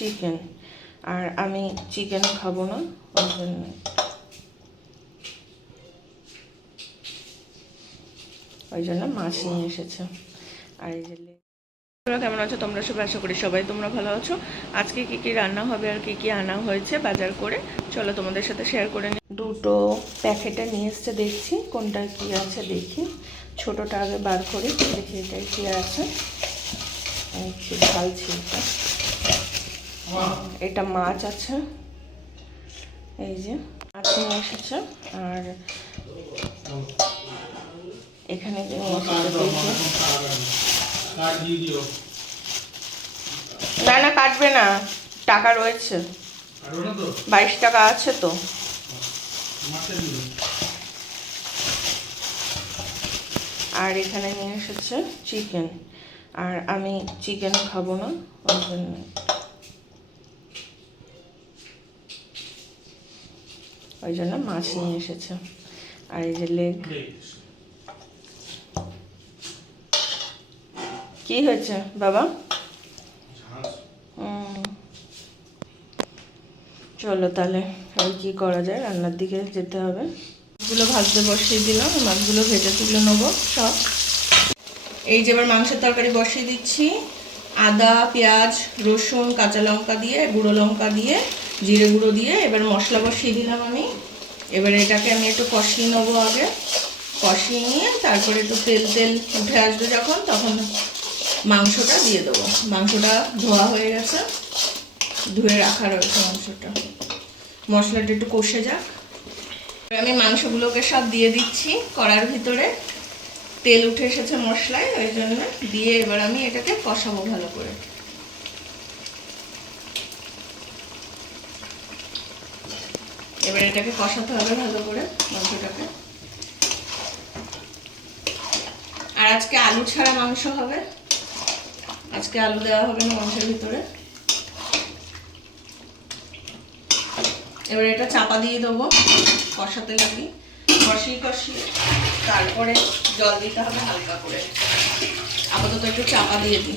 Chicken, আর আমি chicken খাবো না, ওই জন্য মাছ নিয়ে এসেছে। আর এই যে তোমরা কেমন আছো? তোমরা সবাই, আশা করি সবাই তোমরা ভালো আছো। আজকে কি কি রান্না হবে আর কি কি আনা হয়েছে বাজার করে, চলো তোমাদের সাথে শেয়ার করে নিই। দুটো প্যাকেটে নিয়ে এসছে, দেখছি কোনটা কি আছে। দেখি ছোটোটা আগে বার করি, দেখি এটাই কি আছে। একটু ঢালছি। এটা মাছ আছে, এই যে মাছ নিয়ে এসেছে। আর এখানে না না কাটবে না, টাকা রয়েছে, 22 টাকা আছে তো। আর এখানে নিয়ে এসেছে চিকেন, আর আমি চিকেন খাবো না, ওই জন্য মাছ নিয়ে এসেছে। আর এই যে লেগ, কি হয়েছে বাবা? চলো তাহলে আর কি করা যায়, রান্নার দিকে যেতে হবে। মাছগুলো ভাজতে বসিয়ে দিলাম, মাছগুলো ভেজে তুলে নেবো সব। এই যে এবার মাংসের তরকারি বসিয়ে দিচ্ছি। আদা, পেঁয়াজ, রসুন, কাঁচা লঙ্কা দিয়ে, গুঁড়ো লঙ্কা দিয়ে, জিরে গুঁড়ো দিয়ে এবার মশলা বসিয়ে দিলাম আমি। এবার এটাকে আমি একটু কষিয়ে নেবো আগে, কষিয়ে নিয়ে তারপরে একটু তেল তেল উঠে আসবে যখন, তখন মাংসটা দিয়ে দেবো। মাংসটা ধোয়া হয়ে গেছে, ধুয়ে রাখা রয়েছে মাংসটা। মশলাটা একটু কষে যাক। আমি মাংসগুলোকে সব দিয়ে দিচ্ছি কড়ার ভিতরে, তেল উঠে এসেছে মশলায়, ওই জন্য দিয়ে এবার আমি এটাকে কষাবো ভালো করে। এবার এটাকে কষাতে হবে ভালো করে মাংসটাকে। আর আজকে আলু ছাড়া মাংস হবে, আজকে আলু দেওয়া হবে না মাংসের ভিতরে। এবার এটা চাপা দিয়ে দেবো কষাতে লাগি, কষিয়ে কষিয়ে তারপরে জল দিতে হবে হালকা করে। আপাতত একটু চাপা দিয়ে দিই।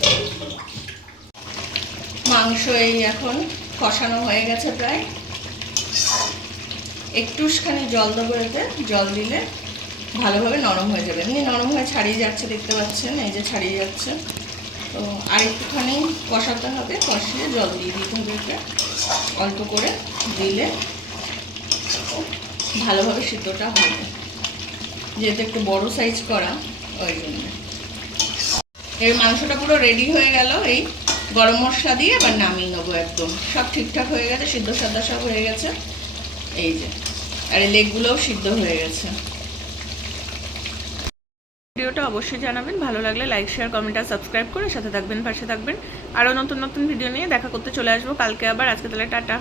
মাংস এই এখন কষানো হয়ে গেছে প্রায়, একটুখানি জল দেবো এতে। জল দিলে ভালোভাবে নরম হয়ে যাবে, এমনি নরম হয়ে ছাড়িয়ে যাচ্ছে, দেখতে পাচ্ছেন এই যে ছাড়িয়ে যাচ্ছে। তো আর একটুখানি কষাতে হবে, কষিয়ে জল দিয়ে দিতে হবে। এটা অল্প করে দিলে ভালোভাবে সিদ্ধটা হবে, যেহেতু একটু বড় সাইজ করা, ওই জন্য। এর মাংসটা পুরো রেডি হয়ে গেল। এই গরম মশলা দিয়ে এবার নামিয়ে নেবো, একদম সব ঠিকঠাক হয়ে গেছে, সিদ্ধ সাদা সব হয়ে গেছে। এই যে আর এই লেগগুলোও সিদ্ধ হয়ে গেছে। ভিডিওটা অবশ্যই জানাবেন, ভালো লাগলে লাইক, শেয়ার, কমেন্ট আর সাবস্ক্রাইব করে সাথে থাকবেন, পাশে থাকবেন। আরও নতুন নতুন ভিডিও নিয়ে দেখা করতে চলে আসবো কালকে আবার। আজকে তাহলে টাটা।